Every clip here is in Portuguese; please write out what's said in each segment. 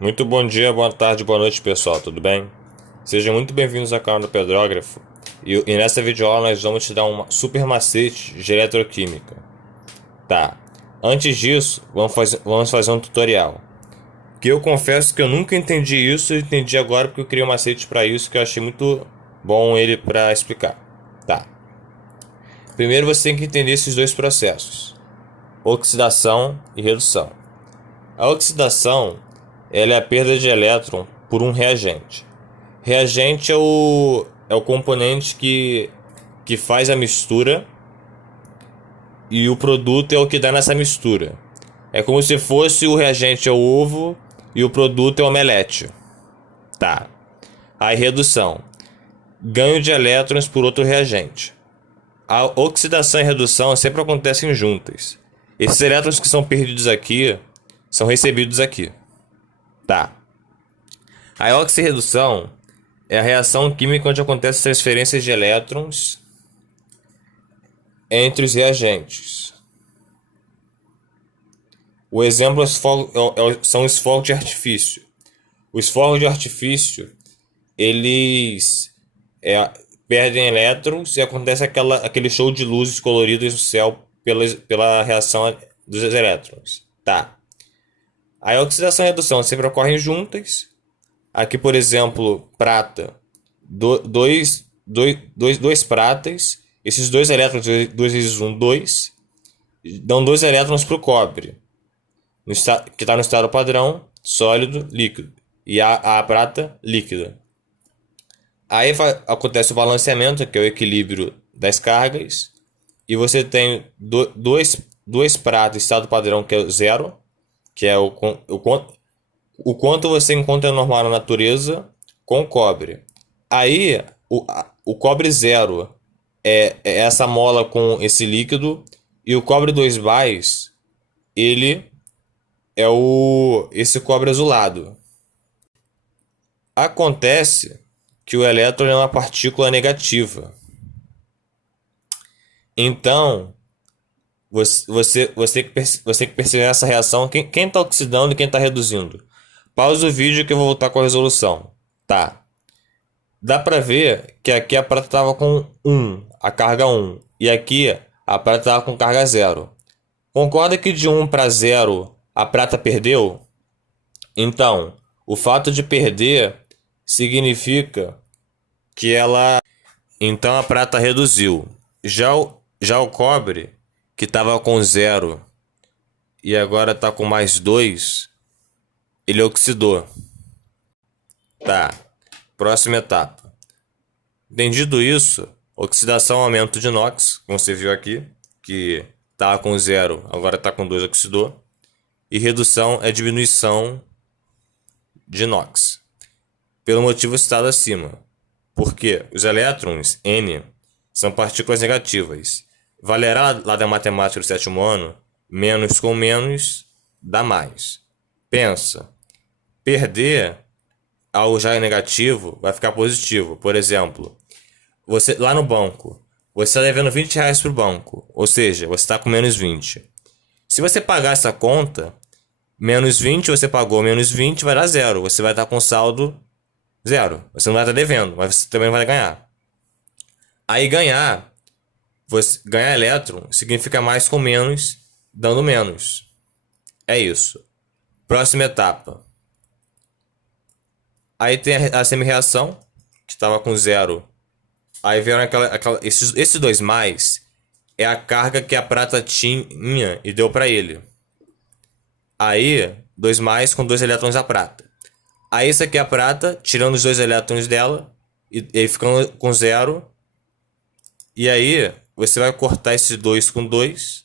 Muito bom dia, boa tarde, boa noite, pessoal, tudo bem? Sejam muito bem-vindos ao canal do Pedrógrafo. E nessa videoaula nós vamos te dar um super macete de eletroquímica. Tá, antes disso, vamos fazer um tutorial. Que eu confesso que eu nunca entendi isso e entendi agora porque eu criei um macete para isso que eu achei muito bom ele para explicar. Tá, primeiro você tem que entender esses dois processos: oxidação e redução. A oxidação ela é a perda de elétron por um reagente. Reagente é o componente que faz a mistura e o produto é o que dá nessa mistura. É como se fosse o reagente é o ovo e o produto é o omelete. Tá. Aí redução. Ganho de elétrons por outro reagente. A oxidação e redução sempre acontecem juntas. Esses elétrons que são perdidos aqui são recebidos aqui. Tá. A oxirredução é a reação química onde acontecem transferências de elétrons entre os reagentes. O exemplo são os fogos de artifício. Os fogos de artifício, eles perdem elétrons e acontece aquele show de luzes coloridas no céu pela reação dos elétrons. Tá. A oxidação e a redução sempre ocorrem juntas. Aqui, por exemplo, prata, dois pratas. Esses dois elétrons, 2 vezes 1, 2, dão 2 elétrons para o cobre, que está no estado padrão, sólido, líquido. E a prata, líquida. Aí acontece o balanceamento, que é o equilíbrio das cargas. E você tem dois pratas, estado padrão, que é o zero, que é o quanto você encontra normal na natureza com cobre. Aí o cobre zero é essa mola com esse líquido, e o cobre 2 mais ele é esse cobre azulado. Acontece que o elétron é uma partícula negativa. Então, você que perceber essa reação, quem está oxidando e quem está reduzindo. Pausa o vídeo que eu vou voltar com a resolução. Tá. Dá pra ver que aqui a prata estava com 1, a carga 1. E aqui a prata estava com carga 0. Concorda que de 1 para 0 a prata perdeu? Então, o fato de perder significa que ela... Então a prata reduziu. Já o cobre, que estava com 0 e agora está com mais 2, ele oxidou. Tá. Próxima etapa. Entendido isso, oxidação é aumento de NOx, como você viu aqui, que estava com 0, agora está com 2, oxidou. E redução é diminuição de NOx, pelo motivo citado acima. Porque os elétrons, N, são partículas negativas. Valerá lá da matemática do sétimo ano, menos com menos dá mais. Pensa, perder ao já negativo vai ficar positivo. Por exemplo, você lá no banco, você está devendo R$ 20 para o banco, ou seja, você está com menos 20. Se você pagar essa conta, menos 20, você pagou menos 20, vai dar 0. Você vai estar com saldo 0. Você não vai estar devendo, mas você também vai ganhar. Aí ganhar elétron significa mais com menos, dando menos. É isso. Próxima etapa. Aí tem a semi-reação, que estava com 0. Aí vieram esses 2 mais é a carga que a prata tinha e deu para ele. Aí, 2 mais com 2 elétrons da prata. Aí isso aqui é a prata, tirando os 2 elétrons dela, e ficando com 0. E aí, você vai cortar esses 2 com 2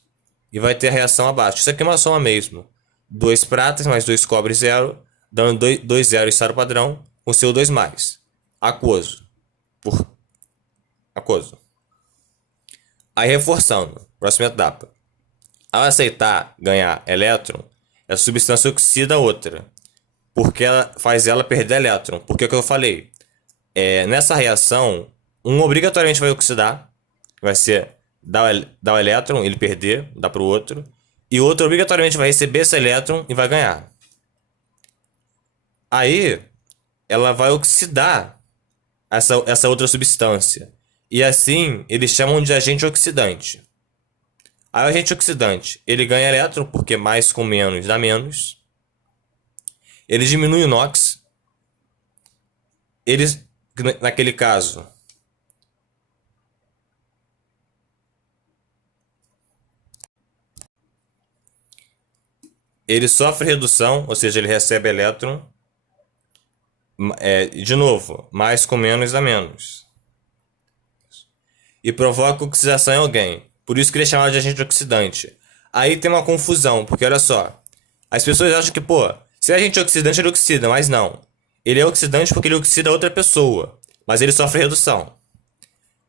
e vai ter a reação abaixo. Isso aqui é uma soma mesmo. 2 pratas mais 2 cobre 0, dando 2 0 estado padrão, com seu 2 mais. Aquoso. Aquoso. Aí reforçando, próxima etapa. Ao aceitar ganhar elétron, essa substância oxida a outra, porque ela faz ela perder elétron. Porque é o que eu falei. Nessa reação, um obrigatoriamente vai oxidar, vai ser dar o elétron, ele perder, dá para o outro, e o outro obrigatoriamente vai receber esse elétron e vai ganhar. Aí ela vai oxidar essa outra substância. E assim eles chamam de agente oxidante. Aí o agente oxidante, ele ganha elétron, porque mais com menos dá menos. Ele diminui o NOx. Eles, naquele caso, ele sofre redução, ou seja, ele recebe elétron. De novo, mais com menos dá menos. E provoca oxidação em alguém. Por isso que ele é chamado de agente oxidante. Aí tem uma confusão, porque olha só. As pessoas acham que, pô, se é agente oxidante, ele oxida, mas não. Ele é oxidante porque ele oxida outra pessoa, mas ele sofre redução.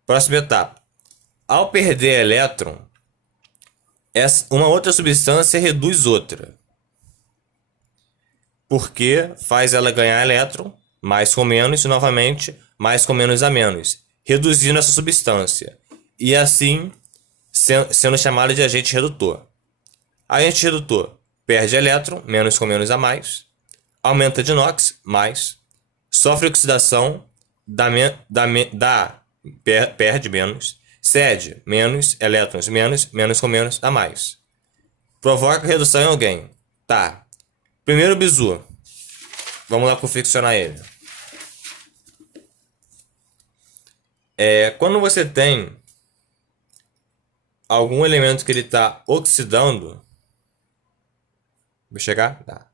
Próxima etapa. Ao perder elétron, uma outra substância reduz outra. Porque faz ela ganhar elétron, mais com menos, e novamente, mais com menos a menos, reduzindo essa substância. E assim, sendo chamada de agente redutor. Agente redutor perde elétron, menos com menos a mais, aumenta de NOx, mais, sofre oxidação, perde menos, cede menos, elétrons menos, menos com menos a mais. Provoca redução em alguém. Tá. Primeiro bizu. Vamos lá confeccionar ele. Quando você tem algum elemento que ele está oxidando. Vou chegar? Tá.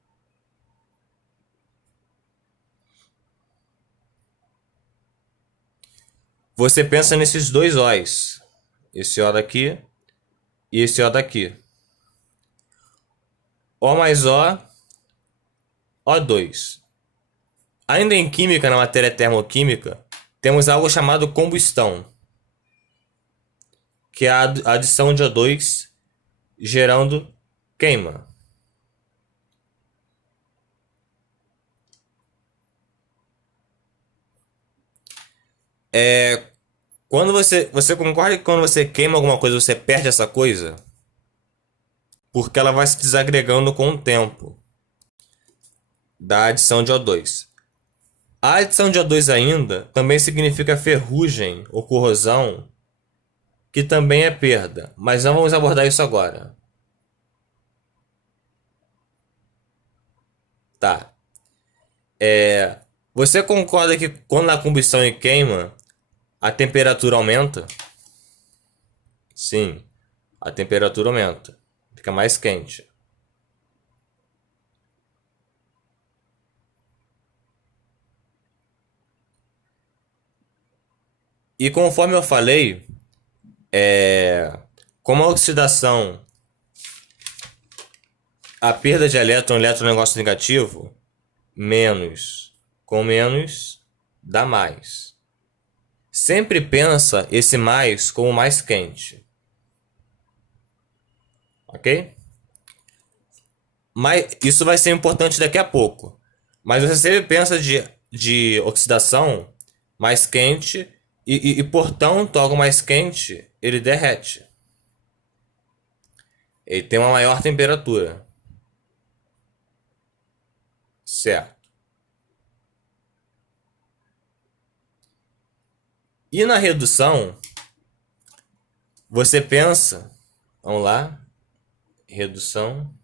Você pensa nesses dois O's. Esse O daqui e esse O daqui. O mais O, O2. Ainda em química, na matéria termoquímica, temos algo chamado combustão, que é a adição de O2 gerando queima. Quando você concorda que quando você queima alguma coisa, você perde essa coisa? Porque ela vai se desagregando com o tempo da adição de O2. A adição de O2 ainda também significa ferrugem ou corrosão, que também é perda, mas não vamos abordar isso agora. Tá. Você concorda que quando a combustão e queima, a temperatura aumenta? Sim, a temperatura aumenta, fica mais quente. E conforme eu falei, como a oxidação, a perda de elétron é um negócio negativo, menos com menos dá mais. Sempre pensa esse mais como mais quente. Ok? Mas isso vai ser importante daqui a pouco. Mas você sempre pensa de oxidação mais quente e, portanto, algo mais quente, ele derrete. Ele tem uma maior temperatura. Certo. E na redução, você pensa, vamos lá, redução.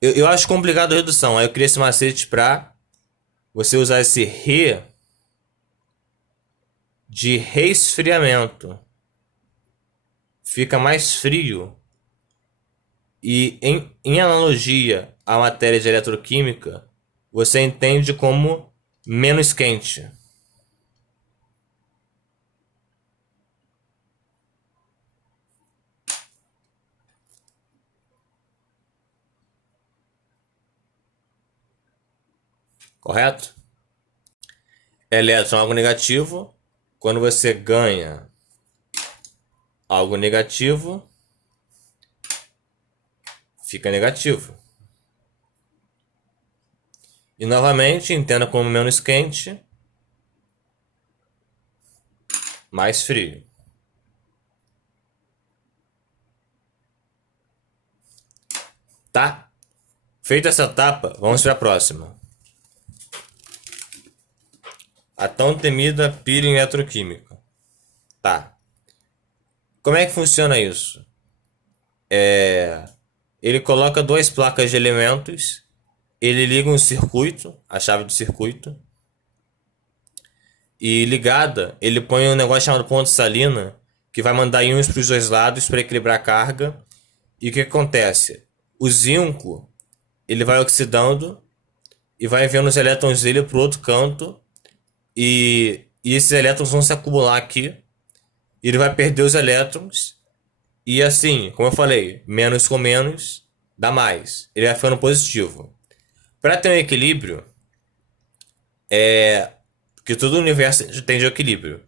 Eu acho complicado a redução, aí eu criei esse macete para você usar esse re de resfriamento. Fica mais frio. E em analogia à matéria de eletroquímica, você entende como menos quente. Correto? Elétron é algo negativo. Quando você ganha algo negativo, fica negativo. E novamente, entenda como menos quente, mais frio. Tá? Feita essa etapa, vamos para a próxima. A tão temida pilha eletroquímica. Tá. Como é que funciona isso? Ele coloca duas placas de elementos, ele liga um circuito, a chave do circuito, e ligada, ele põe um negócio chamado ponte salina, que vai mandar íons para os dois lados para equilibrar a carga. E o que acontece? O zinco, ele vai oxidando e vai enviando os elétrons dele para o outro canto, e esses elétrons vão se acumular aqui, e ele vai perder os elétrons, e assim, como eu falei, menos com menos dá mais, ele vai ficando positivo. Para ter um equilíbrio, porque todo o universo tem de equilíbrio,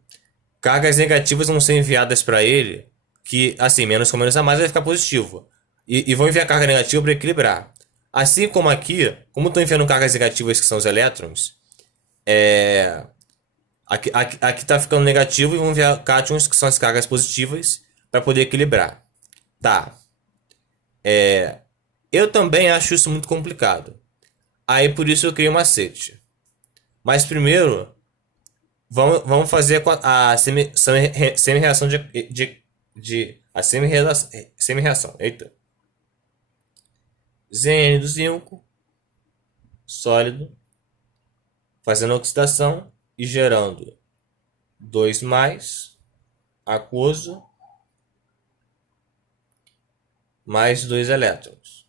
cargas negativas vão ser enviadas para ele, que assim, menos com menos a mais vai ficar positivo, e vão enviar carga negativa para equilibrar. Assim como aqui, como estou enviando cargas negativas, que são os elétrons, aqui está ficando negativo, e vão enviar cátions, que são as cargas positivas, para poder equilibrar. Tá. Eu também acho isso muito complicado. Aí por isso eu criei um macete. Mas primeiro, vamos fazer a semi-reação a semi-reação. Eita. Zn do zinco, sólido, fazendo oxidação e gerando 2+, aquoso, mais 2 elétrons.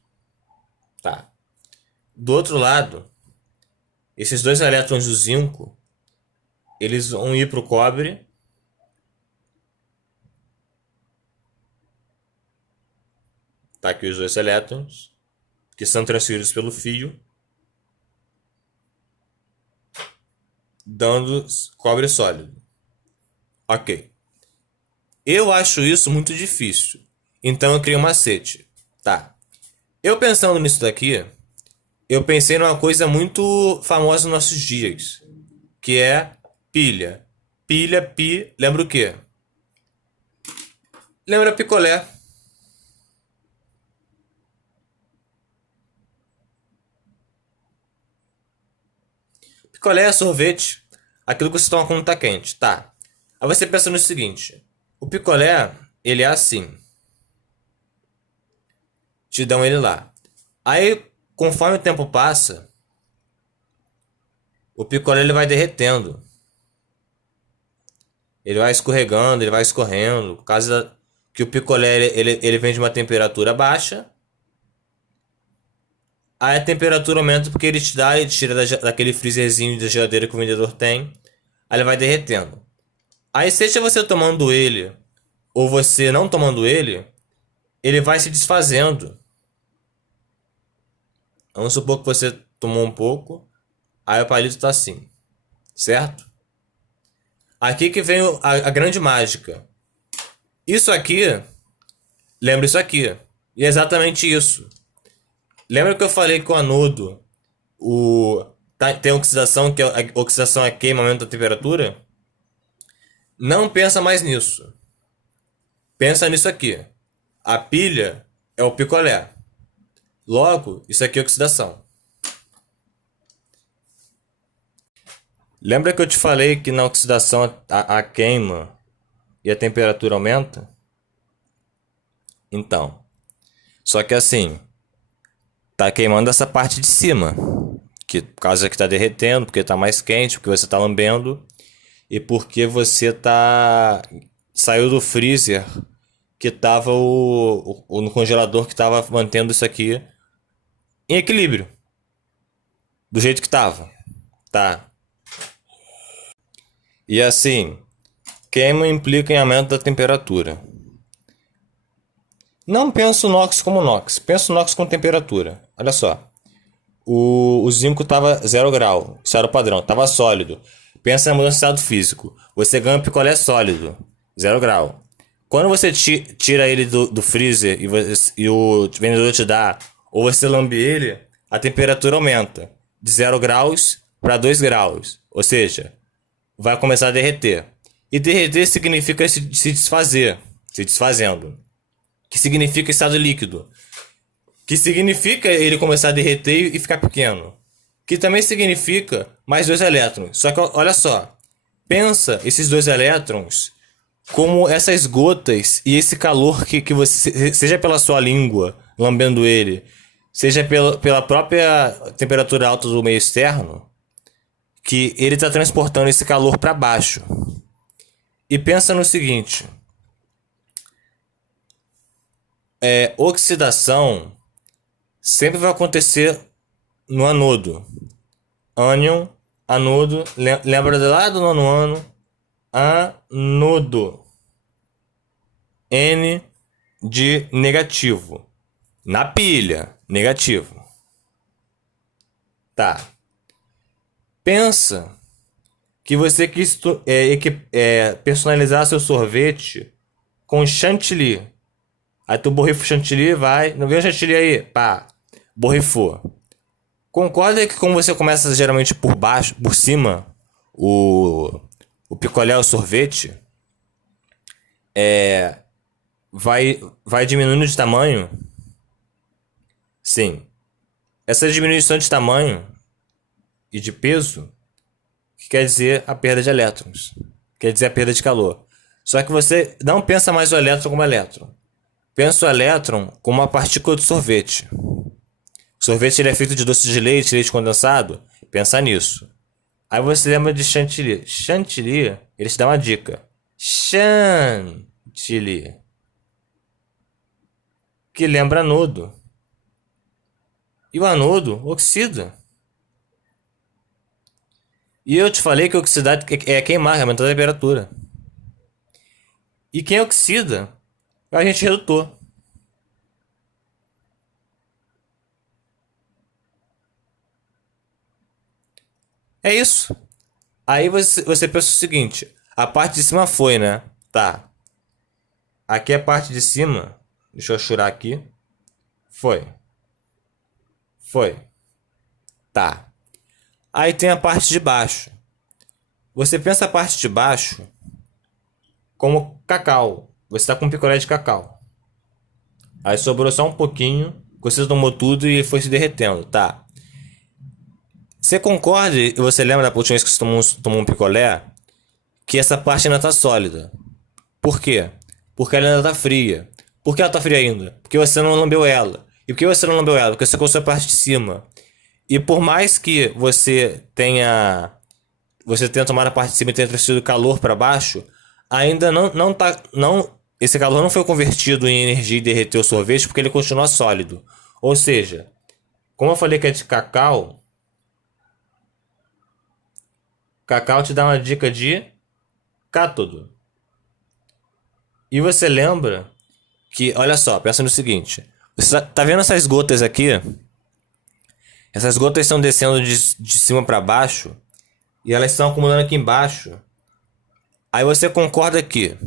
Tá. Do outro lado, esses 2 elétrons do zinco, eles vão ir para o cobre. Tá aqui os 2 elétrons, que são transferidos pelo fio, dando cobre sólido. Ok. Eu acho isso muito difícil, então eu criei um macete. Tá. Eu pensando nisso daqui, eu pensei numa coisa muito famosa nos nossos dias, que é pilha. Pilha, lembra o quê? Lembra picolé. Picolé é sorvete, aquilo que você toma quando tá quente, tá. Aí você pensa no seguinte, o picolé, ele é assim. Te dão ele lá. Aí, conforme o tempo passa, o picolé ele vai derretendo. Ele vai escorregando, ele vai escorrendo. Por causa que o picolé ele vem de uma temperatura baixa. Aí a temperatura aumenta porque ele tira daquele freezerzinho da geladeira que o vendedor tem. Aí ele vai derretendo. Aí seja você tomando ele ou você não tomando ele, ele vai se desfazendo. Vamos supor que você tomou um pouco, aí o palito tá assim, certo? Aqui que vem a grande mágica. Isso aqui, lembra isso aqui, e é exatamente isso. Lembra que eu falei que o anodo tem oxidação, que a oxidação é queima, aumenta a temperatura? Não pensa mais nisso. Pensa nisso aqui. A pilha é o picolé. Logo, isso aqui é oxidação. Lembra que eu te falei que na oxidação a queima e a temperatura aumenta? Então, só que assim, tá queimando essa parte de cima, que por causa que tá derretendo, porque tá mais quente, porque você tá lambendo e porque você saiu do freezer que tava no congelador que tava mantendo isso aqui em equilíbrio, do jeito que tava, tá? E assim, queima implica em aumento da temperatura. Não penso o NOx como NOx, penso o NOx com temperatura. Olha só, o zinco estava 0 grau, isso era o padrão, estava sólido. Pensa na mudança de estado físico. Você ganha um picolé sólido, 0 grau. Quando você tira ele do freezer e o vendedor te dá, ou você lambe ele, a temperatura aumenta de 0 graus para 2 graus. Ou seja, vai começar a derreter. E derreter significa se desfazer, se desfazendo. Que significa estado líquido. que significa ele começar a derreter e ficar pequeno, que também significa mais dois elétrons. Só que olha só, pensa esses dois elétrons como essas gotas e esse calor que você, seja pela sua língua lambendo ele, seja pela própria temperatura alta do meio externo, que ele está transportando esse calor para baixo. E pensa no seguinte: oxidação sempre vai acontecer no anodo. Ânion, anodo, lembra lá do nono ano? Anodo. N de negativo. Na pilha, negativo. Tá. Pensa que você quis personalizar seu sorvete com chantilly. Aí tu borrifa o chantilly, vai. Não vê o chantilly aí? Pá. Borrifou. Concorda que como você começa geralmente por baixo, por cima, o picolé, o sorvete, vai diminuindo de tamanho? Sim. Essa diminuição de tamanho e de peso, que quer dizer a perda de elétrons. Quer dizer a perda de calor. Só que você não pensa mais o elétron como elétron. Pensa o elétron como uma partícula de sorvete. O sorvete ele é feito de doce de leite, leite condensado. Pensa nisso. Aí você lembra de chantilly. Chantilly, ele te dá uma dica. Chantilly. Que lembra anodo. E o anodo oxida. E eu te falei que oxidar é queimar, aumentar a temperatura. E quem oxida é o agente redutor. É isso. Aí você pensa o seguinte: a parte de cima foi, né? Tá. Aqui é a parte de cima. Deixa eu churar aqui. Foi. Foi. Tá. Aí tem a parte de baixo. Você pensa a parte de baixo como cacau. Você está com um picolé de cacau. Aí sobrou só um pouquinho. Você tomou tudo e foi se derretendo. Tá. Você concorda e você lembra da última vez que você tomou um picolé? Que essa parte ainda tá sólida. Por quê? Porque ela ainda tá fria. Por que ela tá fria ainda? Porque você não lambeu ela. E por que você não lambeu ela? Porque você coçou a parte de cima. E por mais que você tenha tomado a parte de cima e tenha transferido calor para baixo, ainda não tá, esse calor não foi convertido em energia e derreteu o sorvete porque ele continua sólido. Ou seja, como eu falei que é de cacau, cacau te dá uma dica de cátodo. E você lembra que, olha só, pensa no seguinte: você tá vendo essas gotas aqui? Essas gotas estão descendo de cima para baixo e elas estão acumulando aqui embaixo. Aí você concorda que,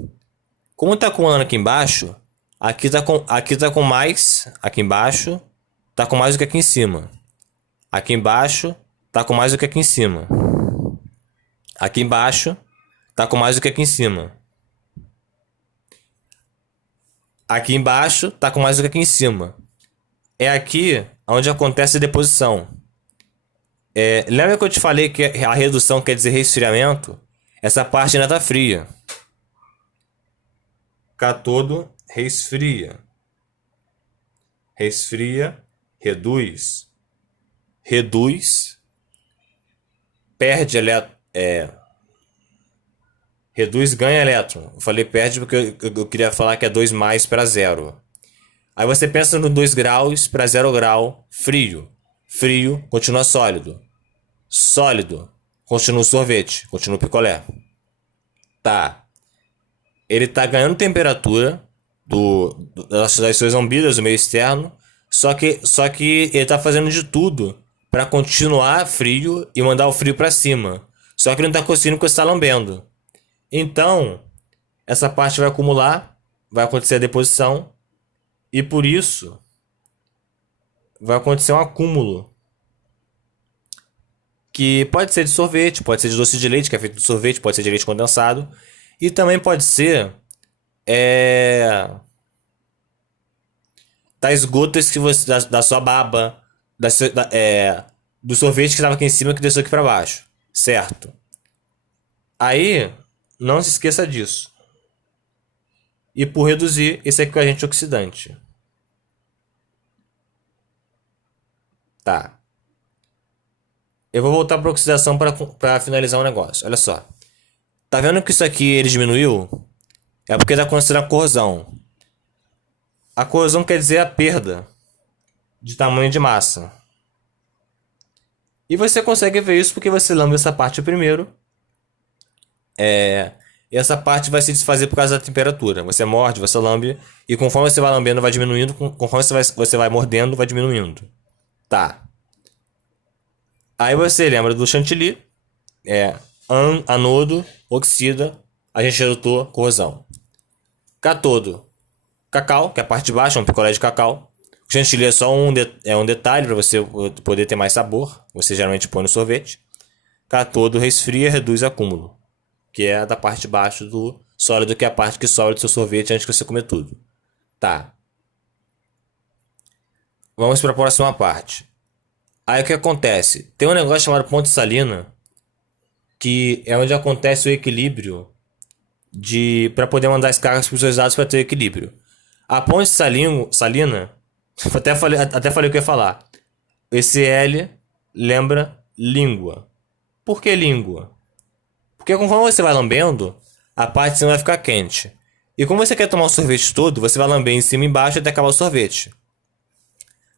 como está acumulando aqui embaixo, aqui tá com mais, aqui embaixo tá com mais do que aqui em cima. Aqui embaixo tá com mais do que aqui em cima. Aqui embaixo tá com mais do que aqui em cima. Aqui embaixo tá com mais do que aqui em cima. É aqui onde acontece a deposição. Lembra que eu te falei que a redução quer dizer resfriamento? Essa parte ainda tá fria. Cátodo resfria. Resfria, reduz. Reduz, perde elétron. Reduz, ganha elétron. Eu falei perde porque eu queria falar que é 2 mais para 0. Aí você pensa no 2 graus para 0 grau, frio. Frio, continua sólido. Sólido, continua o sorvete, continua o picolé. Tá. Ele tá ganhando temperatura das suas umbigas, do meio externo. Só que ele tá fazendo de tudo para continuar frio e mandar o frio para cima. Só que ele não tá conseguindo porque está lambendo. Então, essa parte vai acumular, vai acontecer a deposição. E por isso, vai acontecer um acúmulo. Que pode ser de sorvete, pode ser de doce de leite, que é feito de sorvete, pode ser de leite condensado. E também pode ser tá esgoto que você, da sua baba, do sorvete que tava aqui em cima que desceu aqui pra baixo, certo? Aí, não se esqueça disso. E por reduzir, esse aqui é o agente oxidante. Tá. Eu vou voltar para oxidação para finalizar o negócio. Olha só. Tá vendo que isso aqui ele diminuiu? É porque está acontecendo a corrosão. A corrosão quer dizer a perda de tamanho de massa. E você consegue ver isso porque você lambe essa parte primeiro. E essa parte vai se desfazer por causa da temperatura. Você morde, você lambe. E conforme você vai lambendo, vai diminuindo. Conforme você vai mordendo, vai diminuindo. Tá. Aí você lembra do chantilly. Anodo, oxida, agente redutor, corrosão. Cátodo, cacau, que é a parte de baixo, é um picolé de cacau. O chantilly é só um detalhe para você poder ter mais sabor. Você geralmente põe no sorvete. Cátodo resfria, reduz acúmulo, que é da parte de baixo do sólido, que é a parte que sobra do seu sorvete antes de você comer tudo. Tá. Vamos para a próxima parte. Aí o que acontece? Tem um negócio chamado ponte salina, que é onde acontece o equilíbrio para poder mandar as cargas para os seus dados para ter equilíbrio. A ponte salina, até falei o que eu ia falar. Esse L lembra língua. Por que língua? Porque conforme você vai lambendo, a parte de cima vai ficar quente. E como você quer tomar o sorvete todo, você vai lamber em cima e embaixo até acabar o sorvete.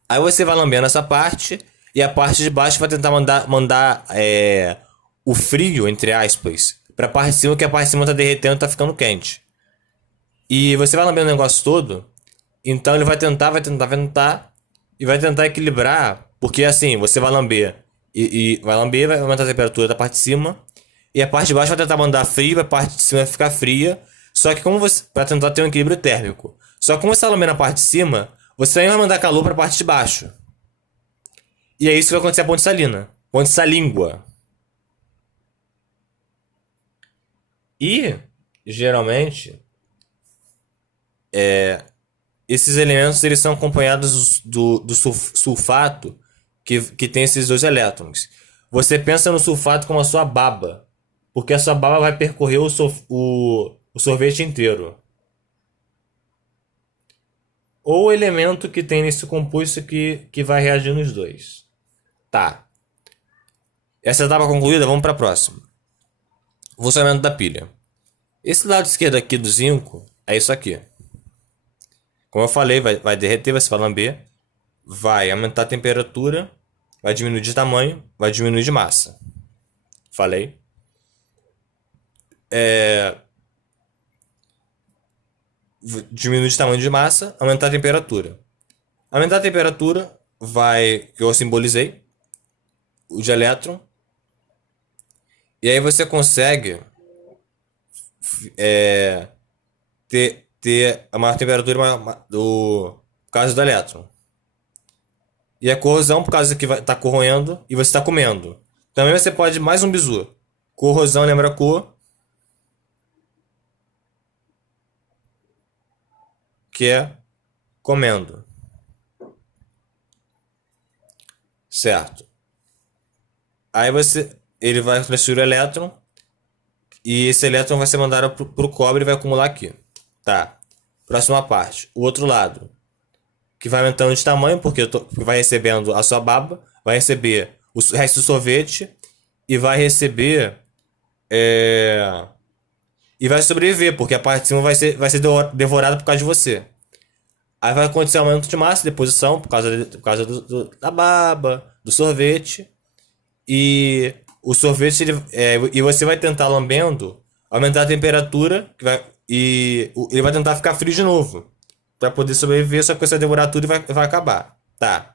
Aí você vai lambendo essa parte e a parte de baixo vai tentar mandar o frio, entre aspas, pra parte de cima, que a parte de cima tá derretendo e tá ficando quente. E você vai lambendo o negócio todo, então ele vai tentar e vai tentar equilibrar, porque assim, você vai lamber vai aumentar a temperatura da parte de cima e a parte de baixo vai tentar mandar frio, a parte de cima vai ficar fria, só que para tentar ter um equilíbrio térmico. Só que como você tá lambendo a parte de cima, você também vai mandar calor para a parte de baixo. E é isso que vai acontecer a ponte salina. Ponte salíngua. E, geralmente, esses elementos eles são acompanhados do sulfato que tem esses dois elétrons. Você pensa no sulfato como a sua baba, porque a sua baba vai percorrer o sorvete inteiro. Ou o elemento que tem nesse composto que vai reagir nos dois. Tá. Essa etapa concluída, vamos para a próxima. Funcionamento da pilha. Esse lado esquerdo aqui do zinco é isso aqui. Como eu falei, vai derreter, vai se lamber, vai aumentar a temperatura, vai diminuir de tamanho, vai diminuir de massa. Falei. Diminuir de tamanho de massa, aumentar a temperatura. Aumentar a temperatura que eu simbolizei, o de elétron. E aí você consegue ter a maior temperatura por causa do elétron. E a corrosão por causa que vai estar corroendo e você está comendo. Também você pode mais um bizu. Corrosão lembra cor, que é comendo. Certo. Aí ele vai transferir o elétron e esse elétron vai ser mandado pro cobre e vai acumular aqui. Tá. Próxima parte. O outro lado, que vai aumentando de tamanho porque vai recebendo a sua baba, vai receber o resto do sorvete e vai receber e vai sobreviver, porque a parte de cima vai ser devorada por causa de você. Aí vai acontecer um aumento de massa, deposição, por causa da baba, do sorvete. E o sorvete, e você vai tentar lambendo, aumentar a temperatura, ele vai tentar ficar frio de novo. Pra poder sobreviver, só que você vai devorar tudo e vai acabar. Tá.